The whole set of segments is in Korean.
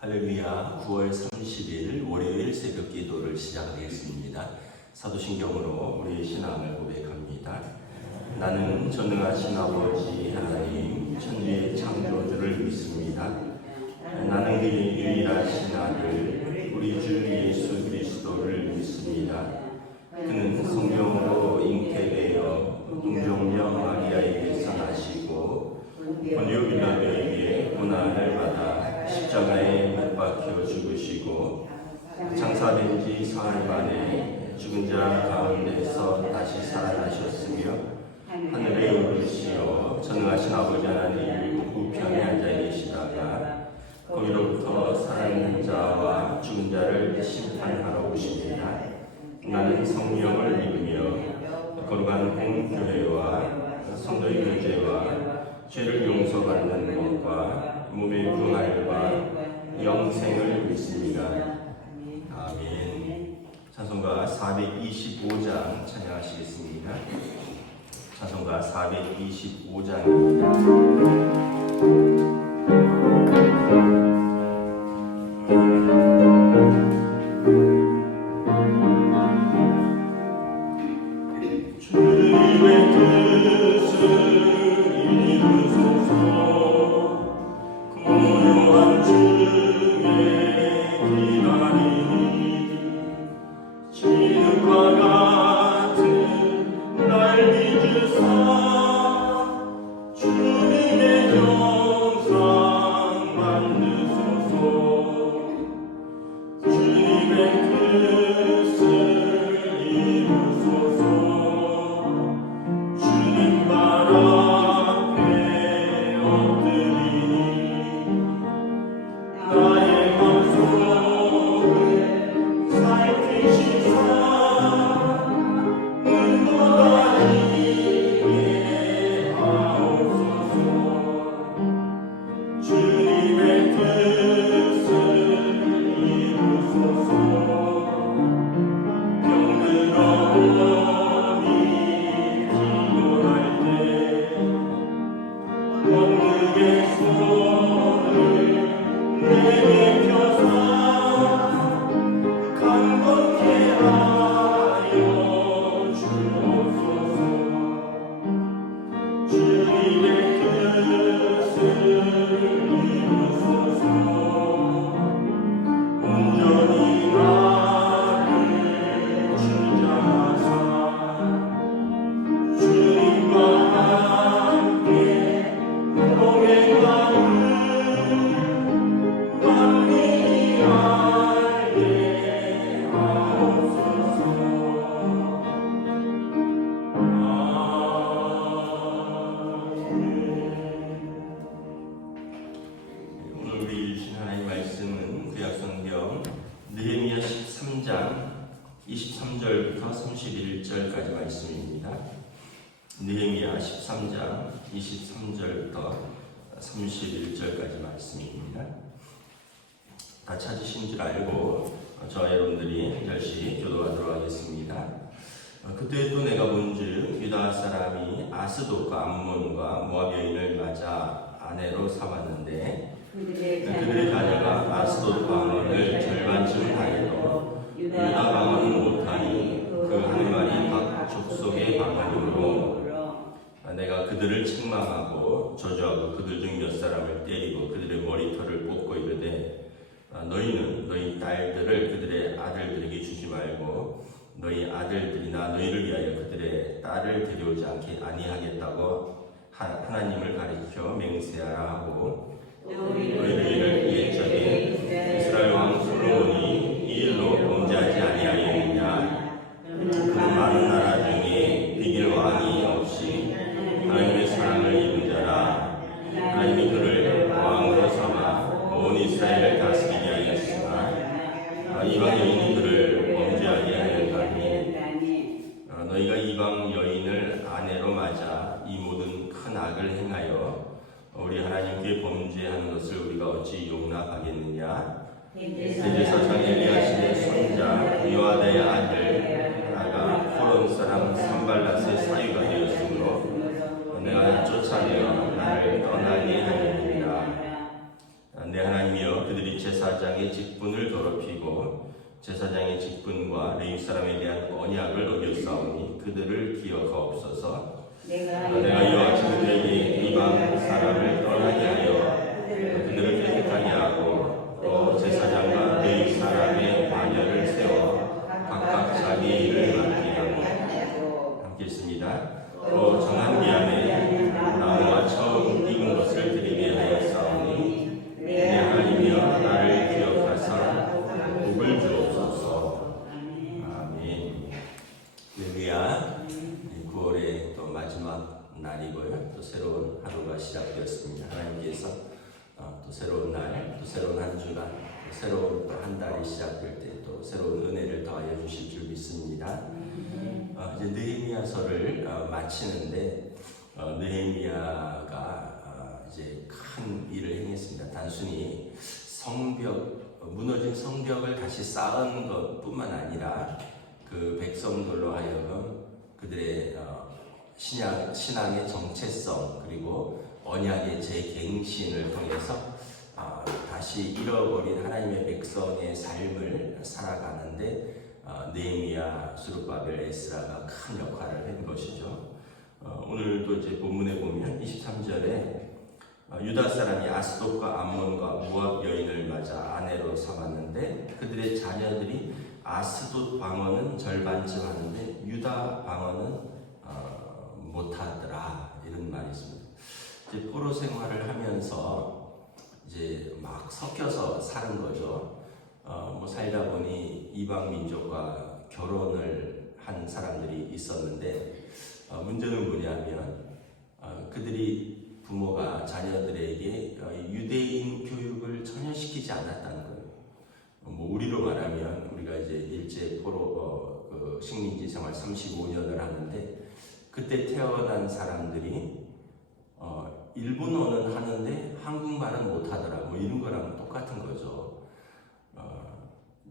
할렐루야. 9월 30일 월요일 새벽 기도를 시작하겠습니다. 사도신경으로 우리의 신앙을 고백합니다. 나는 전능하신 아버지 하나님 천지의 창조주를 믿습니다. 나는 그의 유일하신 아들 우리 주 예수 그리스도를 믿습니다. 그는 성령으로 잉태되어 동정녀 마리아에게서 나시고 본요 빌라도에게 고난을 받아 십자가에 못 박혀 죽으시고 장사된 지 사흘 만에 죽은 자 가운데서 다시 살아나셨으며 하늘에 오르시어 전능하신 아버지 하나님 우편에 앉아 계시다가 거기로부터 살아있는 자와 죽은 자를 심판하러 오십니다. 나는 성령을 믿으며 거룩한 공교회와 성도의 교제와 죄를 용서받는 것과 몸의 부활과 영생을 믿습니다. 아멘. 찬송가 425장 찬양하시겠습니다. 찬송가 425장입니다. 느헤미야 13장 23절부터 31절까지 말씀입니다. 느헤미야 13장 23절부터 31절까지 말씀입니다. 다 찾으신 줄 알고 저와 여러분들이 한 절씩 교도하도록 하겠습니다. 그때 또 내가 본즉 유다 사람이 아스돗과 암몬과 모압 여인을 맞아 아내로 삼았는데 그들의 자녀가 아스돗과 암몬을 절반쯤 하여도 유다 방언은 못하니 그 한 마리 각 족속의 방언이므로 내가 그들을 책망하고 저주하고 그들 중 몇 사람을 때리고 그들의 머리털을 뽑고 이르되 너희는 너희 딸들을 그들의 아들들에게 주지 말고 너희 아들들이나 너희를 위하여 그들의 딸을 데려오지 아니하겠다고 하나님을 가리켜 맹세하라 하고 너희를 옛적에 이스라엘 왕 솔로몬이 이 일로 범죄하지 아니하였느냐. 그 많은 나라 중에 비길 왕이 없이 하나님의 사랑을 입은 자라. 하나님이 그를 왕으로 삼아 온 이스라엘을 다스리게 하였으나 이방 여인이 그를 범죄하게 하였다니 너희가 이방 여인을 아내로 맞아 이 모든 큰 악을 행하여 우리 하나님께 범죄하는 것을 우리가 어찌 용납하겠느냐. 대제사장 엘리야십의 손자 요아다의 아들 나가 호론 사람 산발랏의 사위가 되었으므로 내가 쫓아내어 나를 떠나게 하였느니라. 내 하나님이여 그들이 제사장의 직분을 더럽히고 제사장의 직분과 레위 사람에 대한 언약을 어겼사오니 그들을 기억하옵소서. 내가 이와 그들에게 이방 사람을 떠나게 하여 그들을 깨끗하게 하고 또 제사장과 레위 사람의 반열을 세워 각각 자기 일을 맡게 하고 함께 있습니다. 또 정한 기한에 나무와 처음 익은 것을 드리게 하였사오니 내 하나님이여 나를 기억하사 복을 주옵소서. 아멘. 할렐루야. 9월의 또 마지막 날이고요. 또 새로운 하루가 시작되었습니다. 하나님께서 또 새로운 날, 또 새로운 한 주간, 또 새로운 또 한 달이 시작될 때 또 새로운 은혜를 더하여 주실 줄 믿습니다. 이제 느헤미야서를 마치는데 느헤미야가 이제 큰 일을 행했습니다. 단순히 무너진 성벽을 다시 쌓은 것뿐만 아니라 그 백성들로 하여금 그들의 신앙의 정체성 그리고 언약의 재갱신을 통해서 다시 잃어버린 하나님의 백성의 삶을 살아가는데 느헤미야, 스룹바벨, 에스라가 큰 역할을 한 것이죠. 오늘도 이제 본문에 보면 23절에 유다 사람이 아스돗과 암몬과 모압 여인을 맞아 아내로 삼았는데 그들의 자녀들이 아스돗 방언은 절반쯤 하는데 유다 방언은 못하더라, 이런 말이 있습니다. 이제 포로 생활을 하면서 이제 막 섞여서 사는 거죠. 살다 보니 이방 민족과 결혼을 한 사람들이 있었는데 문제는 뭐냐면 그들이 부모가 자녀들에게 유대인 교육을 전혀 시키지 않았다는 거예요. 우리로 말하면 우리가 이제 일제 포로 식민지 생활 35년을 하는데 그때 태어난 사람들이 일본어는 하는데 한국말은 못하더라, 이런 거랑 똑같은 거죠.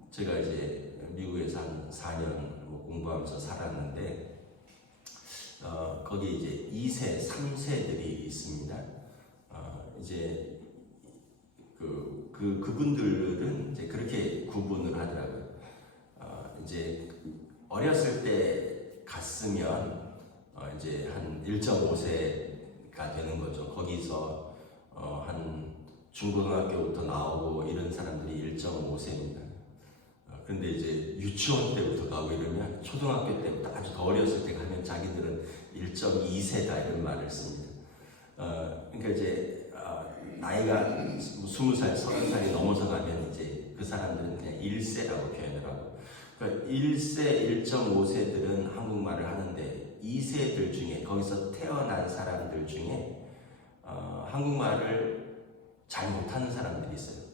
제가 이제 미국에서 한 4년 공부하면서 살았는데 거기 이제 2세, 3세들이 있습니다. 이제 그분들은 이제 그렇게 구분을 하더라고요. 이제 어렸을 때 갔으면 이제 한 1.5세가 되는 거죠. 거기서 한 중고등학교부터 나오고 이런 사람들이 1.5세입니다. 근데 이제 유치원 때부터 가고 이러면 초등학교 때부터 아주 더 어렸을 때 가면 자기들은 1.2세다 이런 말을 씁니다. 그러니까 이제 나이가 20살, 30살이 넘어서 가면 이제 그 사람들은 그냥 1세라고 표현을 하고, 그러니까 1세, 1.5세들은 한국말을 하는데 2세들 중에, 거기서 태어난 사람들 중에 한국말을 잘 못하는 사람들이 있어요.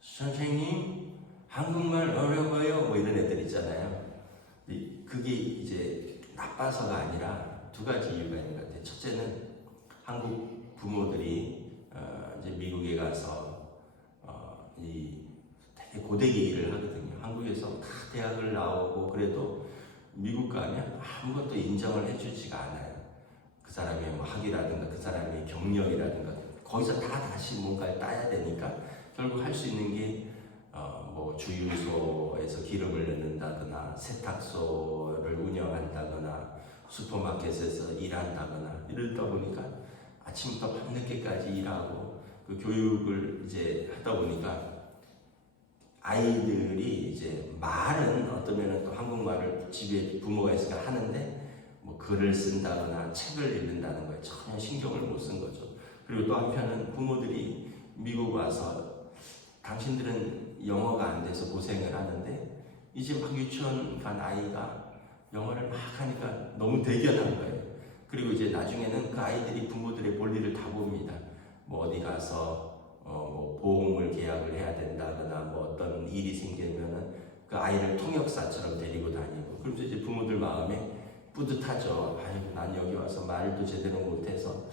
선생님 한국말 어려워요, 이런 애들 있잖아요. 그게 이제 나빠서가 아니라 두 가지 이유가 있는 것 같아요. 첫째는 한국 부모들이 이제 미국에 가서 되게 고되게 일을 하거든요. 한국에서 다 대학을 나오고 그래도 미국 가면 아무것도 인정을 해주지가 않아요. 그 사람의 학위라든가 그 사람의 경력이라든가 거기서 다시 뭔가를 따야 되니까 결국 할 수 있는 게 주유소에서 기름을 넣는다거나 세탁소를 운영한다거나 슈퍼마켓에서 일한다거나 이러다 보니까 아침부터 밤늦게까지 일하고 그 교육을 이제 하다 보니까 아이들이 이제 말은 어떠면은 또 한국말을 집에 부모가 있으니까 하는데 글을 쓴다거나 책을 읽는다는 거에 전혀 신경을 못 쓴 거죠. 그리고 또 한편은 부모들이 미국 와서 당신들은 영어가 안 돼서 고생을 하는데 이제 막 유치원 간 아이가 영어를 막 하니까 너무 대견한 거예요. 그리고 이제 나중에는 그 아이들이 부모들의 볼일을 다 봅니다. 어디 가서 보험을 계약을 해야 된다거나 어떤 일이 생기면은 그 아이를 통역사처럼 데리고 다니고, 그러면서 이제 부모들 마음에 뿌듯하죠. 아유, 난 여기 와서 말도 제대로 못해서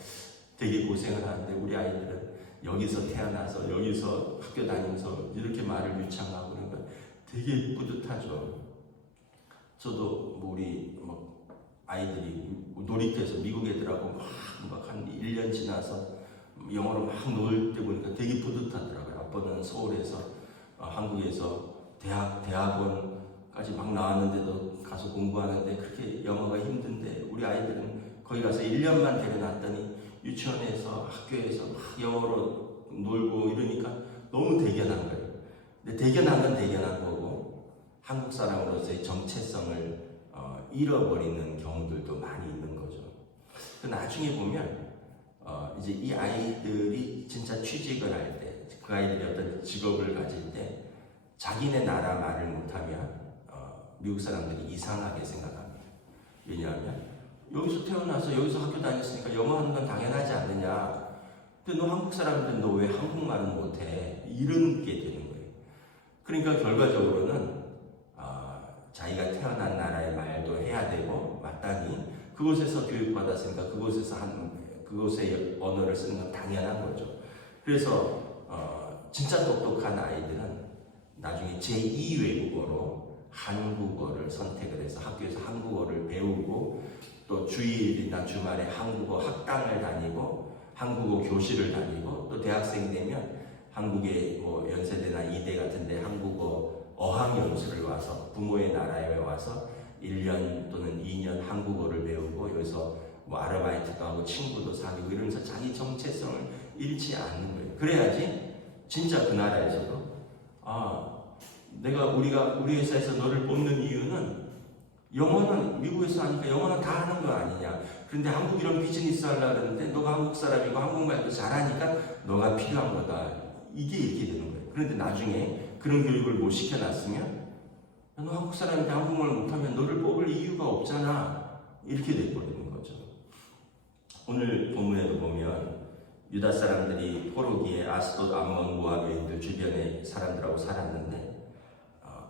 되게 고생을 하는데 우리 아이들은 여기서 태어나서 여기서 학교 다니면서 이렇게 말을 유창하고 그러니까 되게 뿌듯하죠. 저도 우리 아이들이 놀이터에서 미국 애들하고 막 한 1년 지나서 영어로 막 놀 때 보니까 되게 뿌듯하더라고요. 아빠는 서울에서 한국에서 대학원까지 막 나왔는데도 가서 공부하는데 그렇게 영어가 힘든데 우리 아이들은 거기 가서 1년만 데려놨더니 유치원에서 학교에서 막 영어로 놀고 이러니까 너무 대견한 거예요. 근데 대견한 건 대견한 거고 한국 사람으로서의 정체성을 잃어버리는 경우들도 많이 있는 거죠. 나중에 보면 이제 이 아이들이 진짜 취직을 할 때, 그 아이들이 어떤 직업을 가질 때 자기네 나라 말을 못하면 미국 사람들이 이상하게 생각합니다. 왜냐하면 여기서 태어나서 여기서 학교 다녔으니까 영어 하는 건 당연하지 않느냐. 근데 너 한국 사람인데 너 왜 한국말은 못해? 이런 게 되는 거예요. 그러니까 결과적으로는 자기가 태어난 나라의 말도 해야 되고 마땅히 그곳에서 교육받았으니까 그곳의 언어를 쓰는 건 당연한 거죠. 그래서 진짜 똑똑한 아이들은 나중에 제2 외국어로 한국어를 선택을 해서 학교에서 한국어를 배우고 또 주일이나 주말에 한국어 학당을 다니고 한국어 교실을 다니고 또 대학생 되면 한국의 뭐 연세대나 이대 같은데 한국어 어학연수를 와서 부모의 나라에 와서 1년 또는 2년 한국어를 배우고 여기서 뭐 아르바이트도 하고 친구도 사귀고 이러면서 자기 정체성을 잃지 않는 거예요. 그래야지 진짜 그 나라에서도 우리 회사에서 너를 뽑는 이유는 영어는 미국에서 하니까 영어는 다 하는 거 아니냐. 그런데 한국 이런 비즈니스 하려고 하는데 너가 한국 사람이고 한국말도 잘하니까 너가 필요한 거다. 이게 이렇게 되는 거예요. 그런데 나중에 그런 교육을 못 시켜놨으면 너 한국 사람인데 한국말 못하면 너를 뽑을 이유가 없잖아. 이렇게 돼버리는 거죠. 오늘 본문에도 보면 유다 사람들이 포로기에 아스돗, 암몬, 모압 여인들 주변의 사람들하고 살았는데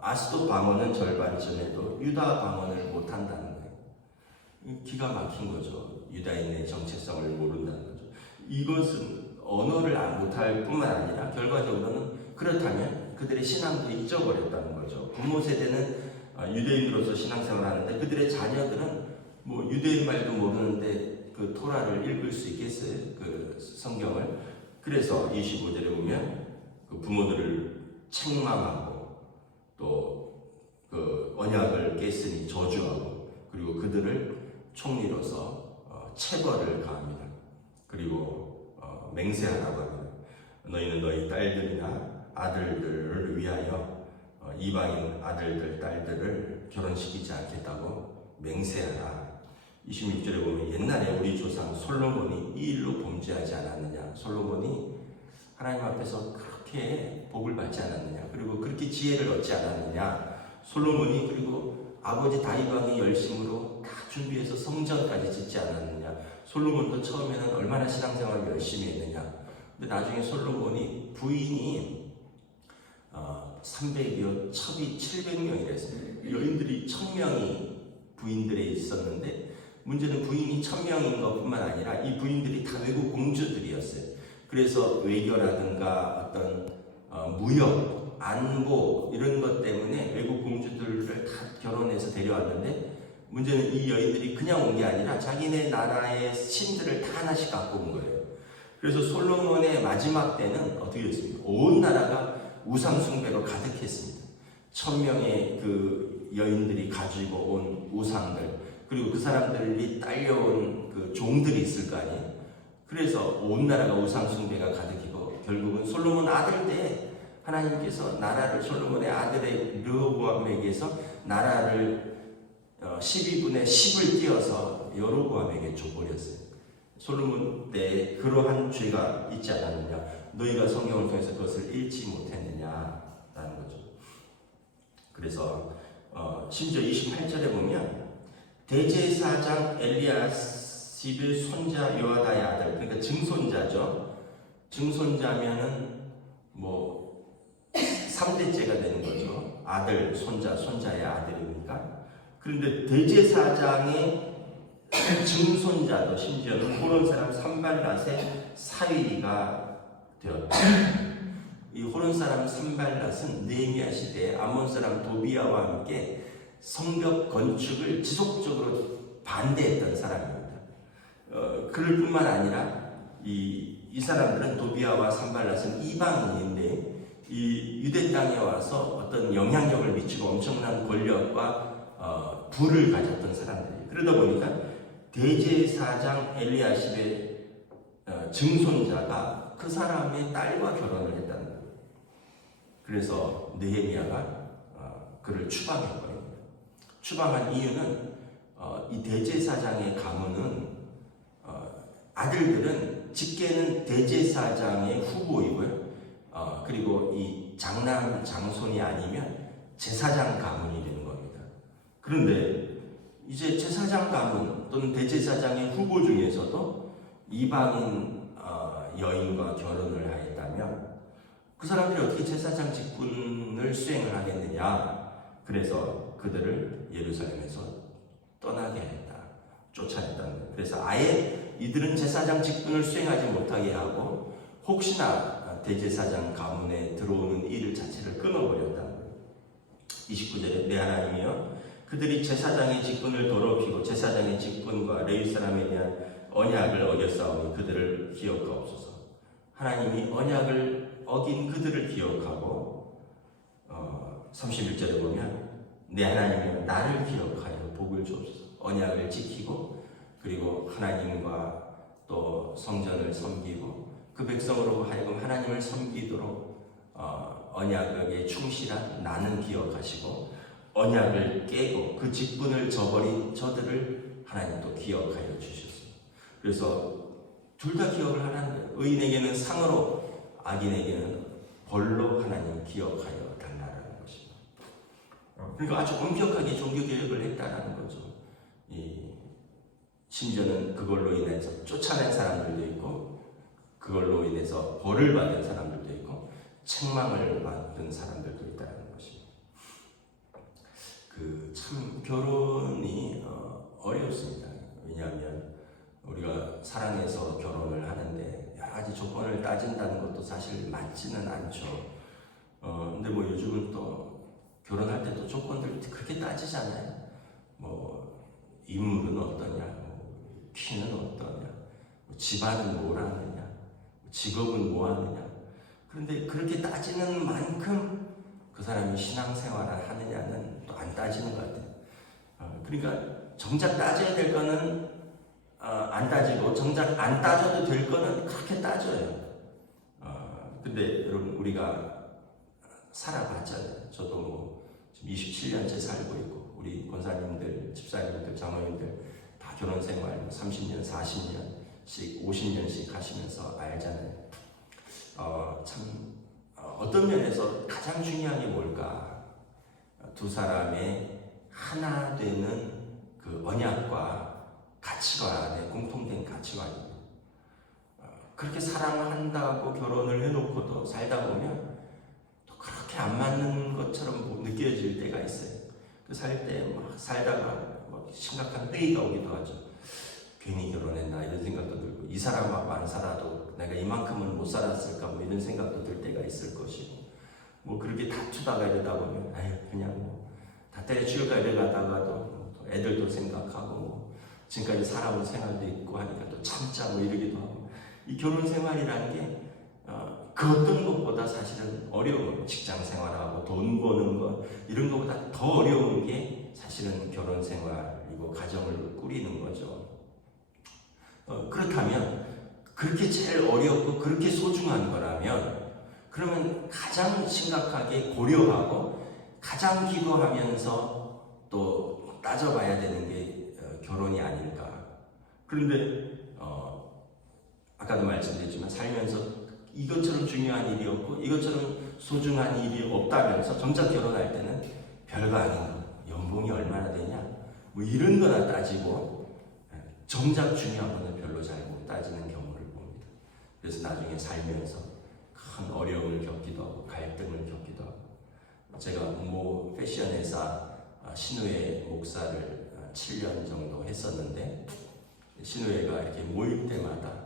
아스돗 방언은 절반쯤에도 유다 방언을 못한다는 거예요. 기가 막힌 거죠. 유다인의 정체성을 모른다는 거죠. 이것은 언어를 못할 뿐만 아니라 결과적으로는 그렇다면 그들의 신앙도 잊어버렸다는 거죠. 부모 세대는 유대인으로서 신앙생활을 하는데 그들의 자녀들은 뭐 유대인 말도 모르는데 그 토라를 읽을 수 있겠어요? 그 성경을. 그래서 25절에 보면 그 부모들을 책망하고 또 그 언약을 깼으니 저주하고 그리고 그들을 총리로서 체벌을 가합니다. 그리고 맹세하라고 합니다. 너희는 너희 딸들이나 아들들을 위하여 이방인 아들들, 딸들을 결혼시키지 않겠다고 맹세하라. 26절에 보면 옛날에 우리 조상 솔로몬이 이 일로 범죄하지 않았느냐. 솔로몬이 하나님 앞에서 그렇게 복을 받지 않았느냐. 그리고 그렇게 지혜를 얻지 않았느냐. 솔로몬이 그리고 아버지 다윗 왕의 열심으로 다 준비해서 성전까지 짓지 않았느냐. 솔로몬도 처음에는 얼마나 신앙생활을 열심히 했느냐. 근데 나중에 솔로몬이 부인이 300여, 첩이 700명이랬어요. 여인들이 1000명이 부인들에 있었는데 문제는 부인이 1000명인 것뿐만 아니라 이 부인들이 다 외국 공주들이었어요. 그래서 외교라든가 어떤 무역, 안보 이런 것 때문에 외국 공주들을 다 결혼해서 데려왔는데 문제는 이 여인들이 그냥 온 게 아니라 자기네 나라의 신들을 다 하나씩 갖고 온 거예요. 그래서 솔로몬의 마지막 때는 어떻게 됐습니까? 온 나라가 우상숭배로 가득했습니다. 1000명의 그 여인들이 가지고 온 우상들, 그리고 그 사람들이 딸려온 그 종들이 있을 거 아니에요. 그래서 온 나라가 우상숭배가 가득이고 결국은 솔로몬 아들 때 하나님께서 나라를 솔로몬의 아들의 르호보암에게서 나라를 12분의 10을 띄어서 여로보암에게 줘버렸어요. 솔로몬 때 그러한 죄가 있지 않았느냐. 너희가 성경을 통해서 그것을 읽지 못했느냐라는 거죠. 그래서 심지어 28절에 보면 대제사장 엘리야십의 손자 요아다의 아들, 그러니까 증손자죠. 증손자면은 뭐 3대째가 되는 거죠. 아들, 손자, 손자의 아들이니까. 그런데 대제사장의 증손자도 심지어는 호론 사람 산발랏의 사위가 되었다. 이 호론 사람 산발랏은 느헤미야 시대에 아몬 사람 도비아와 함께 성벽 건축을 지속적으로 반대했던 사람입니다. 그럴 뿐만 아니라 이 이 사람들은 도비아와 산발랏은 이방인인데 이 유대 땅에 와서 어떤 영향력을 미치고 엄청난 권력과 부를 가졌던 사람들이에요. 그러다 보니까 대제사장 엘리야십의 증손자가 그 사람의 딸과 결혼을 했다는 거예요. 그래서 느헤미야가 그를 추방해버립니다. 추방한 이유는 이 대제사장의 가문은 아들들은 직계는 대제사장의 후보이고요. 그리고 이 장남 장손이 아니면 제사장 가문이 되는 겁니다. 그런데 이제 제사장 가문 또는 대제사장의 후보 중에서도 이방인 여인과 결혼을 하였다면 그 사람들이 어떻게 제사장 직분을 수행을 하겠느냐. 그래서 그들을 예루살렘에서 떠나게 했다. 쫓아냈다는 거예요. 그래서 아예 이들은 제사장 직분을 수행하지 못하게 하고 혹시나 대제사장 가문에 들어오는 일 자체를 끊어버렸다는 거예요. 29절에 내 하나님이여 그들이 제사장의 직분을 더럽히고 제사장의 직분과 레위 사람에 대한 언약을 어겼사오니 그들을 기억하옵소서. 하나님이 언약을 어긴 그들을 기억하고 31절에 보면 내 하나님이여 나를 기억하여 복을 주옵소서. 언약을 지키고 그리고 하나님과 또 성전을 섬기고 그 백성으로 하여금 하나님을 섬기도록 언약에 충실한 나는 기억하시고 언약을 깨고 그 직분을 저버린 저들을 하나님도 기억하여 주셨어요. 그래서 둘 다 기억을 하라는 거예요. 의인에게는 상으로 악인에게는 벌로 하나님 기억하여 달라라는 것입니다. 그러니까 아주 엄격하게 종교개혁을 했다라는 거죠. 심지어는 그걸로 인해서 쫓아낸 사람들도 있고 그걸로 인해서 벌을 받은 사람들도 있고 책망을 받은 사람들도 있다는 것입니다. 참 결혼이 어렵습니다. 왜냐하면 우리가 사랑해서 결혼을 하는데 여러 가지 조건을 따진다는 것도 사실 맞지는 않죠. 근데 뭐 요즘은 또 결혼할 때도 조건들 그렇게 따지잖아요. 뭐 인물은 어떠냐, 뭐 키는 어떠냐, 뭐 집안은 뭘 하느냐, 직업은 뭐 하느냐. 그런데 그렇게 따지는 만큼 그 사람이 신앙생활을 하느냐는 또 안 따지는 것 같아요. 그러니까 정작 따져야 될 거는 안 따지고 정작 안 따져도 될 거는 그렇게 따져요. 근데 여러분 우리가 살아봤잖아요. 저도 뭐 지금 27년째 살고 있고 우리 권사님들, 집사님들, 장로님들 다 결혼 생활 30년, 40년씩, 50년씩 하시면서 알잖아요. 참 어떤 면에서 가장 중요한 게 뭘까? 두 사람의 하나 되는 그 언약과 가치관의 공통된 가치관이에요. 그렇게 사랑한다고 결혼을 해놓고도 살다 보면 또 그렇게 안 맞는 것처럼 느껴질 때가 있어요. 그 살 때 막 살다가 막 심각한 회의가 오기도 하죠. 괜히 결혼했나 이런 생각도 들고 이 사람하고 안 살아도 내가 이만큼은 못 살았을까 뭐 이런 생각도 들 때가 있을 것이고 뭐 그렇게 다투다가 이러다 보면 아유 그냥 뭐 다 때려치울까 이러다가도 뭐 애들도 생각하고 뭐 지금까지 살아온 생활도 있고 하니까 또 참자 뭐 이러기도 하고 이 결혼 생활이라는 게 그 어떤 것보다 사실은 어려운 직장 생활하고 돈 버는 것 이런 것보다 더 어려운 게 사실은 결혼 생활이고 가정을 꾸리는 거죠. 그렇다면 그렇게 제일 어렵고 그렇게 소중한 거라면 그러면 가장 심각하게 고려하고 가장 기도하면서 또 따져봐야 되는 게 결혼이 아닐까. 그런데 아까도 말씀드렸지만 살면서 이것처럼 중요한 일이 없고 이것처럼 소중한 일이 없다면서 정작 결혼할 때는 별거 아닌 거, 연봉이 얼마나 되냐 뭐 이런 거나 따지고 정작 중요한 거는 별로 잘 못 따지는 경우를 봅니다. 그래서 나중에 살면서 큰 어려움을 겪기도 하고 갈등을 겪기도 하고 제가 모 패션 회사 신우회 목사를 7년 정도 했었는데 신우회가 이렇게 모일 때마다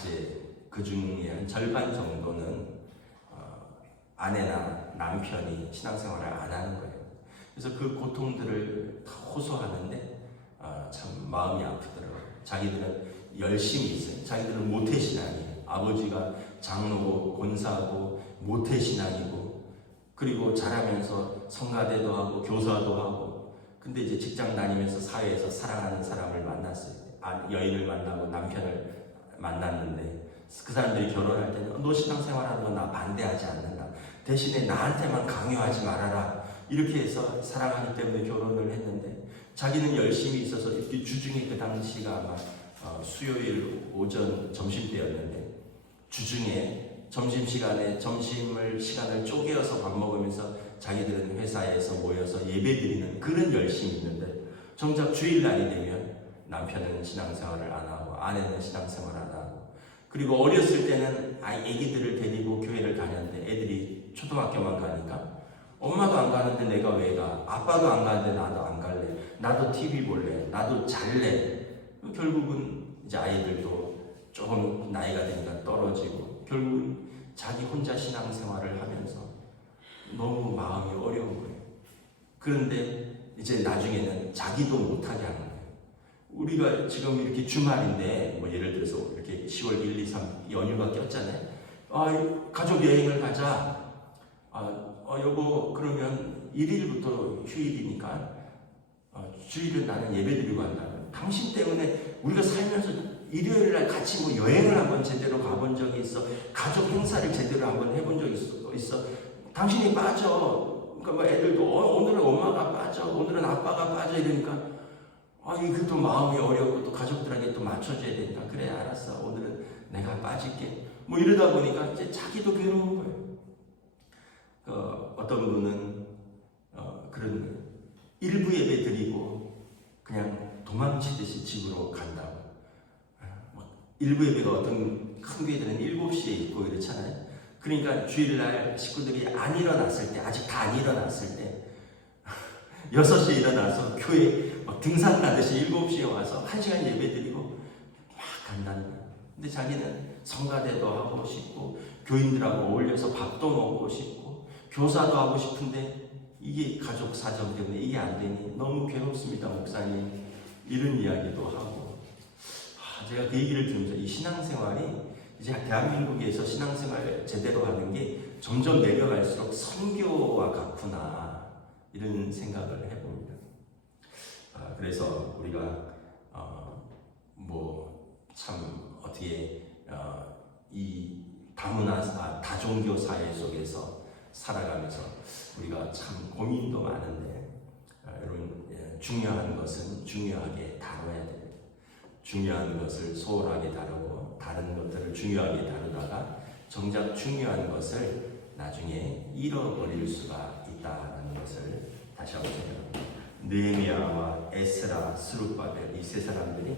이제 그 중에 한 절반 정도는 아내나 남편이 신앙생활을 안 하는 거예요. 그래서 그 고통들을 다 호소하는데 참 마음이 아프더라고요. 자기들은 열심이 있어요. 자기들은 모태신앙이에요. 아버지가 장로고 권사고 모태신앙이고, 그리고 자라면서 성가대도 하고 교사도 하고, 근데 이제 직장 다니면서 사회에서 사랑하는 사람을 만났어요. 여인을 만나고 남편을 만났는데, 그 사람들이 결혼할 때는 너 신앙생활하는 거 나 반대하지 않는다, 대신에 나한테만 강요하지 말아라, 이렇게 해서 사랑하기 때문에 결혼을 했는데, 자기는 열심히 있어서 이렇게 주중에, 그 당시가 아마 수요일 오전 점심때였는데, 주중에 점심시간에 시간을 쪼개어서 밥 먹으면서 자기들은 회사에서 모여서 예배드리는 그런 열심이 있는데, 정작 주일날이 되면 남편은 신앙생활을 안 하고 아내는 신앙생활을 안 하고, 그리고 어렸을 때는 애기들을 데리고 교회를 다녔는데 애들이 초등학교만 가니까 엄마도 안 가는데 내가 왜 가? 아빠도 안 가는데 나도 안 갈래. 나도 TV 볼래. 나도 잘래. 결국은 이제 아이들도 조금 나이가 되니까 떨어지고, 결국은 자기 혼자 신앙생활을 하면서 너무 마음이 어려운 거예요. 그런데 이제 나중에는 자기도 못하게 하는 거예요. 우리가 지금 이렇게 주말인데, 뭐 예를 들어서 이렇게 10월 1, 2, 3 연휴가 꼈잖아요. 가족 여행을 가자. 여보, 그러면 1일부터 휴일이니까 주일은 나는 예배드리고 간다. 당신 때문에 우리가 살면서 일요일날 같이 뭐 여행을 한번 제대로 가본 적이 있어. 가족 행사를 제대로 한번 해본 적이 있어. 당신이 빠져. 그러니까 뭐 애들도 오늘은 엄마가 빠져, 오늘은 아빠가 빠져, 이러니까 이것도 마음이 어렵고 또 가족들에게 또 맞춰줘야 되니까, 그래 알았어, 오늘은 내가 빠질게, 뭐 이러다 보니까 이제 자기도 괴로운 거예요. 어떤 분은 그런 거예요. 일부 예배 드리고 그냥 도망치듯이 집으로 간다고. 일부 예배가 어떤 큰 교회들은 7시에 있고 이렇잖아요. 그러니까 주일날 식구들이 안 일어났을 때, 아직 다 안 일어났을 때 6시에 일어나서 교회 등산 가듯이 7시에 와서 1시간 예배 드리고 막 간다는 거예요. 근데 자기는 성가대도 하고 싶고 교인들하고 어울려서 밥도 먹고 싶고 교사도 하고 싶은데, 이게 가족 사정 때문에 이게 안 되니 너무 괴롭습니다, 목사님, 이런 이야기도 하고. 제가 그 얘기를 들으면서 이 신앙생활이 이제 대한민국에서 신앙생활 제대로 하는 게 점점 내려갈수록 선교와 같구나, 이런 생각을 해봅니다. 그래서 우리가 참 어떻게 이 다종교 사회 속에서 살아가면서 우리가 참 고민도 많은데, 여러분, 중요한 것은 중요하게 다뤄야 됩니다. 중요한 것을 소홀하게 다루고 다른 것들을 중요하게 다루다가 정작 중요한 것을 나중에 잃어버릴 수가 있다는 것을 다시 한번 생각합니다. 느헤미야와 에스라, 스룹바벨, 이 세 사람들이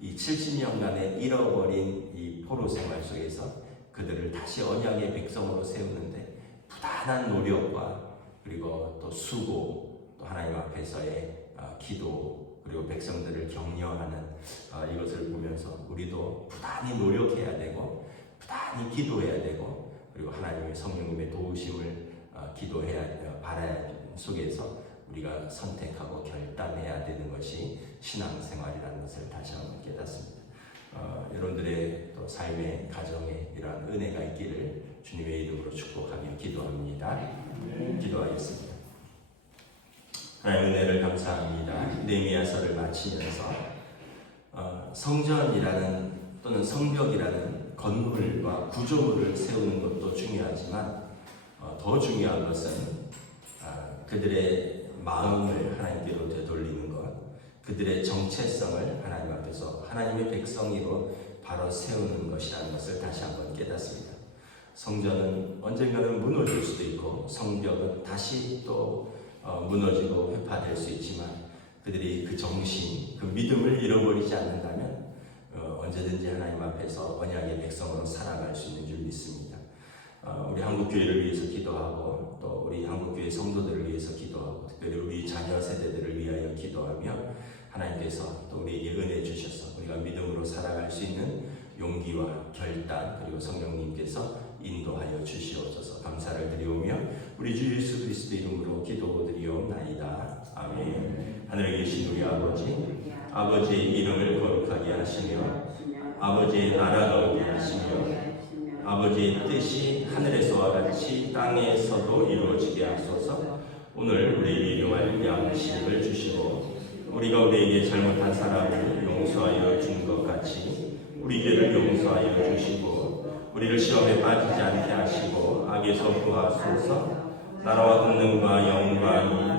이 70년간의 잃어버린 이 포로 생활 속에서 그들을 다시 언약의 백성으로 세우는데 부단한 노력과 그리고 또 수고, 또 하나님 앞에서의 기도, 그리고 백성들을 격려하는 이것을 보면서 우리도 부단히 노력해야 되고 부단히 기도해야 되고, 그리고 하나님의 성령님의 도우심을 기도해야 바라야 속에서 우리가 선택하고 결단해야 되는 것이 신앙생활이라는 것을 다시 한번 깨닫습니다. 여러분들의 또 삶의 가정에 이러한 은혜가 있기를 주님의 이름으로 축복하며 기도합니다. 기도하겠습니다. 하나님, 은혜를 감사합니다. 느헤미야서를 마치면서 성전이라는 또는 성벽이라는 건물과 구조물을 세우는 것도 중요하지만 더 중요한 것은 그들의 마음을 하나님께로 되돌리는 것, 그들의 정체성을 하나님 앞에서 하나님의 백성으로 바로 세우는 것이라는 것을 다시 한번 깨닫습니다. 성전은 언젠가는 무너질 수도 있고 성벽은 다시 또 무너지고 회파될 수 있지만, 그들이 그 정신, 그 믿음을 잃어버리지 않는다면 언제든지 하나님 앞에서 언약의 백성으로 살아갈 수 있는 줄 믿습니다. 우리 한국교회를 위해서 기도하고 또 우리 한국교회 성도들을 위해서 기도하고 특별히 우리 자녀 세대들을 위하여 기도하며, 하나님께서 또 우리에게 은혜 주셔서 우리가 믿음으로 살아갈 수 있는 용기와 결단, 그리고 성령님께서 인도하여 주시옵소서. 감사를 드리오며 우리 주 예수 그리스도 이름으로 기도드리옵나이다. 아멘. 하늘에 계신 우리 아버지, 아버지의 이름을 거룩하게 하시며 아버지의 나라가 오게 하시며 아버지의 뜻이 하늘에서와 같이 땅에서도 이루어지게 하소서. 오늘 우리에게 일용할 양식을 주시고 우리가 우리에게 잘못한 사람을 용서하여 준 것 같이 우리 죄를 용서하여 주시고 우리를 시험에 빠지지 않게 하시고 악에서 구하소서. 나라와 권능과 영광이